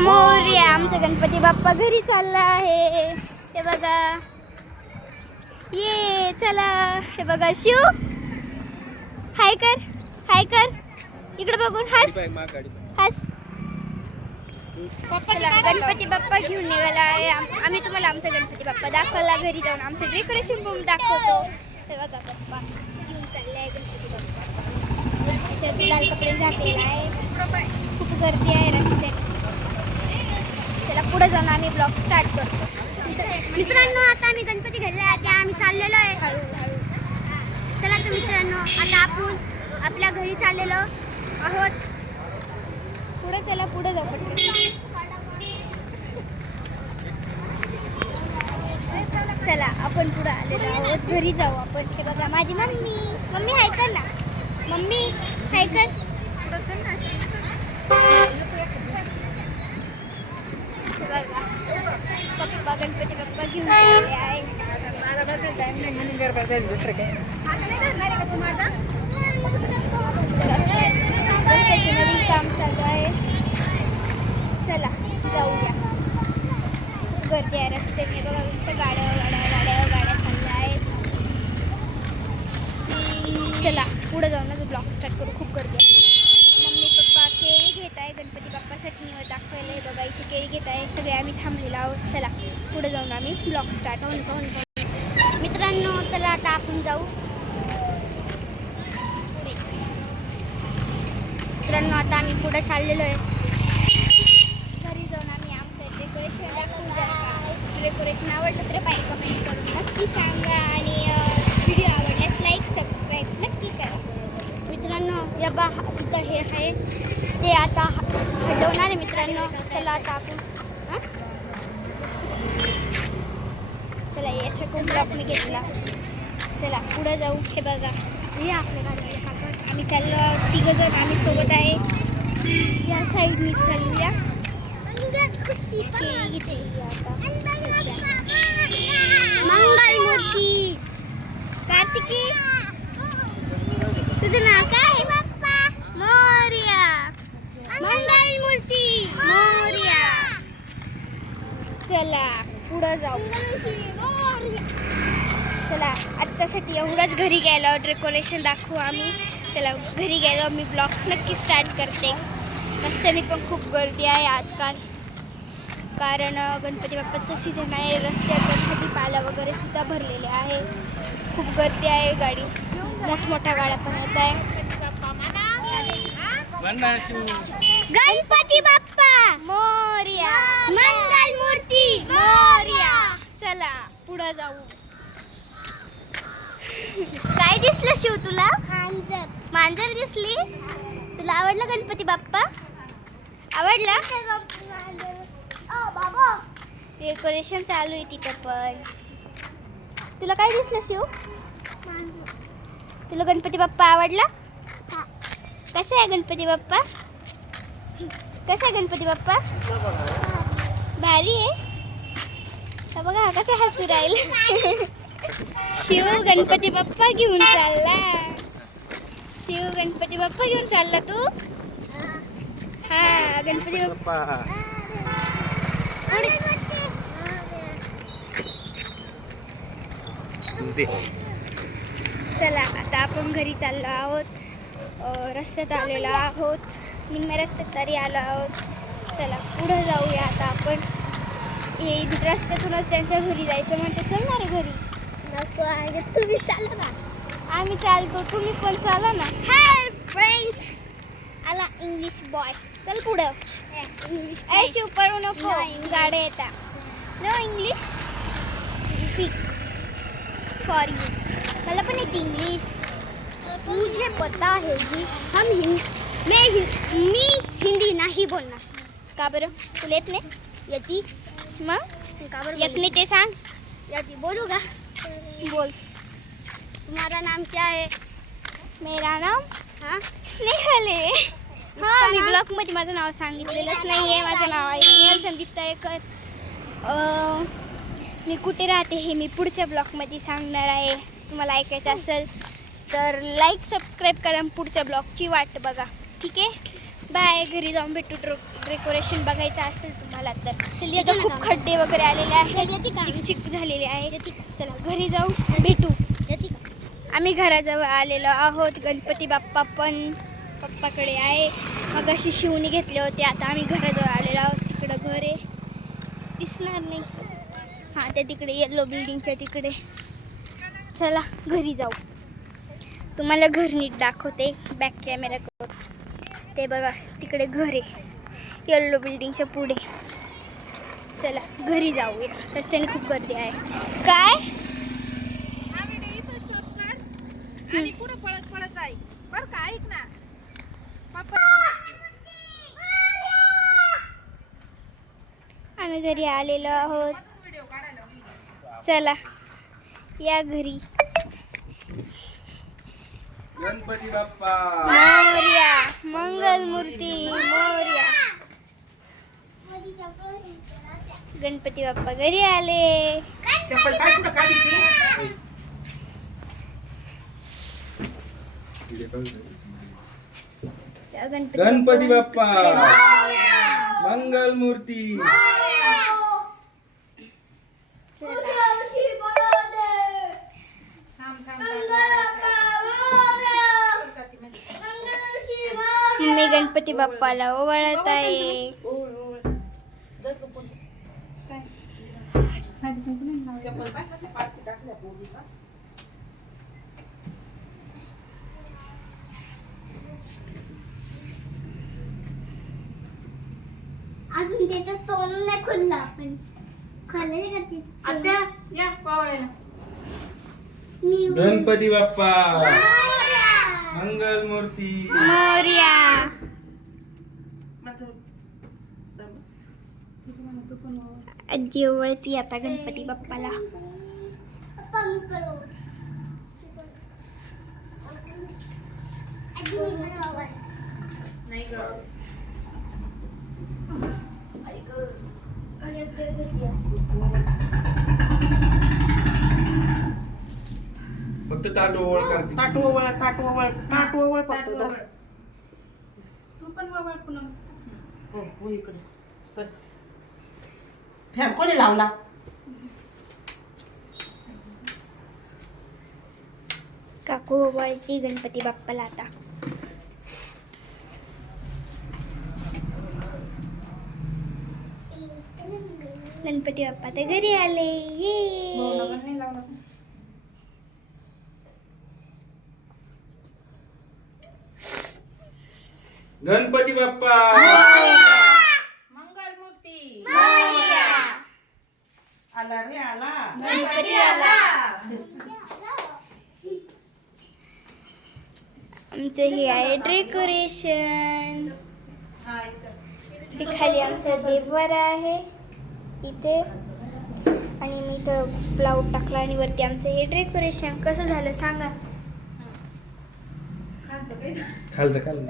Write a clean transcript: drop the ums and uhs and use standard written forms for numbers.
मोरया. आमचा गणपती बाप्पा घरी चालला आहे. हे बघा, ये चला. हे बघा शिव, हाय कर, हाय कर, इकडे बघून हस हस. चला, गणपती बाप्पा घेऊन निघाला आहे. आम्ही तुम्हाला आमचा गणपती बाप्पा दाखवायला घरी जाऊन आमचं डेकोरेशन पण दाखवतो. हे बघा पप्पा घेऊन चालले आहे गणपती बाप्पा. त्याच्यात लाल कपडे घातलेला आहे. खूप गर्दी आहे रस्त्यात. चला पुढे जाऊन आम्ही ब्लॉग स्टार्ट करतो. मित्रांनो, आता आम्ही गणपती घालले आहे, आम्ही चाललेलो आहे हळूहळू. चला तर मित्रांनो, आता आपण आपल्या घरी चाललेलो आहोत. पुढे चला, पुढे जाऊ पटकन. चला आपण पुढे आलेलो आहोत, घरी जाऊ आपण. हे बघा माझी मम्मी. मम्मी हाय कर ना, मम्मी हाय कर. बघा पप्पा गणपती बाप्पा घेऊन आले आहे. रस्त्याचे नवीन काम चालू आहे. चला जाऊया. गर्दी आहे रस्त्याने. बघा नुसतं गाड्या गाड्या गाड्या गाड्या चालल्या आहेत. चला पुढे जाऊनच ब्लॉग स्टार्ट करू. खूप गर्दी आहे. मम्मी पप्पा केळी घेत आहे गणपती बाप्पासाठी दाखवायला. हे बघा इथे केळी घेत आहे. सगळे आम्ही थांबलेलो आहोत. चला पुढे जाऊन आम्ही ब्लॉग स्टार्ट मित्रांनो. चला आता आपण जाऊ. मित्रांनो, आता आम्ही पुढे चाललेलो आहे. घरी जाऊन आम्ही आमचं डेकोरेशन दाखवून. डेकोरेशन आवडलं तर पाहिजे कमेंट करून नक्की सांगा. आणि व्हिडिओ आवडल्यास लाईक सबस्क्राईब नक्की करा. मित्रांनो, या बा इथं हे आहे, ते आता हटवणार आहे मित्रांनो. चला आता आपण चला याच्या कोंबडा आपण घेतला. चला पुढे जाऊ. हे बघा हे आपल्या गाडीला आम्ही चाललो आहोत. तिघंजण आम्ही सोबत आहे. या साईडनी चालूया. मंगल मूर्ती. कार्तिकी, तुझं नाव काय? मोरया. मंगल मूर्ती मोरया. चला पुढं जाऊ. चला आत्तासाठी एवढंच. घरी गेलो डेकोरेशन दाखवू आम्ही. चला घरी गेलो मी ब्लॉग नक्की स्टार्ट करते. रस्त्याने पण खूप गर्दी आहे आजकाल, कारण गणपती बाप्पाचं सीझन आहे. रस्त्यात भाजीपाला वगैरे सुद्धा भरलेले आहे. खूप गर्दी आहे. गाडी मोठमोठ्या गाड्या पण येत आहे. गणपती बाप्पा मोरया. मंगल मूर्ती मोरया. चला पुढे जाऊ. काय दिसलं शिव तुला? मांजर दिसली. तुला आवडलं गणपती बाप्पा? आवडला? डेकोरेशन चालू आहे तिथं पण. तुला काय दिसलं शिव? तुला गणपती बाप्पा आवडला? कसा आहे गणपती बाप्पा? कसा आहे गणपती बाप्पा? भारी आहे. बघा कसं हसू राहील. शिव गणपती बाप्पा घेऊन चालला. शिव गणपती बाप्पा घेऊन चालला तू? हा गणपती बाप्पा. चला आता आपण घरी चाललो आहोत. रस्त्यात आलेलो आहोत. निम्म्या रस्त्यात तरी आलो आहोत. चला पुढे जाऊया आता आपण. हे रस्त्यातूनच त्यांच्या घरी जायचं म्हणते. चलणार आहे घरी? नको आहे. तुम्ही चाला ना. आम्ही चालतो, तुम्ही पण चाला ना. Hi friends. आला इंग्लिश बॉय. चल पुढं. इंग्लिश ए शिव पळू नको, गाड्या येतात. No English. सॉरी, मला पण येते इंग्लिश. मुझे पता है जी मी हिंदी नाही बोलणार. का बरं? तुला येत नाही? येती मग का बरं येत नाही ते सांग. येती बोलू का? बोल. तुम्हारा नाम क्या है? मेरा नाम हाँ स्नेहल है. हाँ मी ब्लॉगमध्ये माझं नाव सांगितलेलंच नाही आहे. माझं नाव आहे स्नेहल संदीप तळेकर. मी कुठे राहते हे मी पुढच्या ब्लॉगमध्ये सांगणार आहे. तुम्हाला ऐकायचं असेल तर लाईक सबस्क्राईब करा. पुढच्या ब्लॉगची वाट बघा. ठीक आहे, बाय. घरी जाऊन भेटू. डेकोरेशन बघायचं असेल तुम्हाला तर इथं खूप खड्डे वगैरे आलेले आहेत, चिकचिक झालेले आहे. चला घरी जाऊ भेटू. आम्ही घराजवळ आलेलो आहोत. गणपती बाप्पा पण पप्पाकडे आहे. मग अशी शिवणी घेतले होते. आता आम्ही घराजवळ आलेलो आहोत. तिकडं घर आहे, दिसणार नाही. हां त्या तिकडे येलो बिल्डिंगच्या तिकडे. चला घरी जाऊ. तुम्हाला घर नीट दाखवते बॅक कॅमेरा करून. ते बघा तिकडे घर आहे येलो बिल्डिंगच्या पुढे. चला घरी जाऊया. रस्त्याने खूप गर्दी आहे. काय आणि पुढे पळत पळत आहे बर का. ऐक ना पप्पा, आम्ही घरी आलेलो आहोत. चला या घरी. गणपती बाप्पा मोरया, मंगलमूर्ती मोरया. गणपती बाप्पा घरी आले. चप्पल काय कुठं काढली गणपती बाप्पा मंगल मूर्ती. मी गणपती बाप्पाला ओवाळत आहे. चप्पल पाय कसं पाठची टाकल्या पोरीला. अजून त्याचा तोंड नाही खुलला. पण खाल्ले का ते आत्या या पावळ्याला. गणपती बाप्पा मंगल मूर्ती. मोरया. आजी ओवळती आता गणपती बाप्पाला. नाही ग फक्त ताट ओवळ करते. ताटवळ फक्त धर. तू पण वळ पुन्हा. हो इकडे सर. फॅन कोणी लावला. काकू ओवाळती गणपती बाप्पाला आता. गणपती बाप्पा ते घरी आले. ये गणपती बाप्पा मंगल मूर्ती आला रे आला. गणपती आला. आमचं हे आहे डेकोरेशन. हा इथं. ते खाली आमचा देवर आहे इथे. आणि मी इथं ब्लाऊज टाकला आणि वरती आमचं हे डेकोरेशन. कसं झालं सांगा. खालचं काही खालचं खाल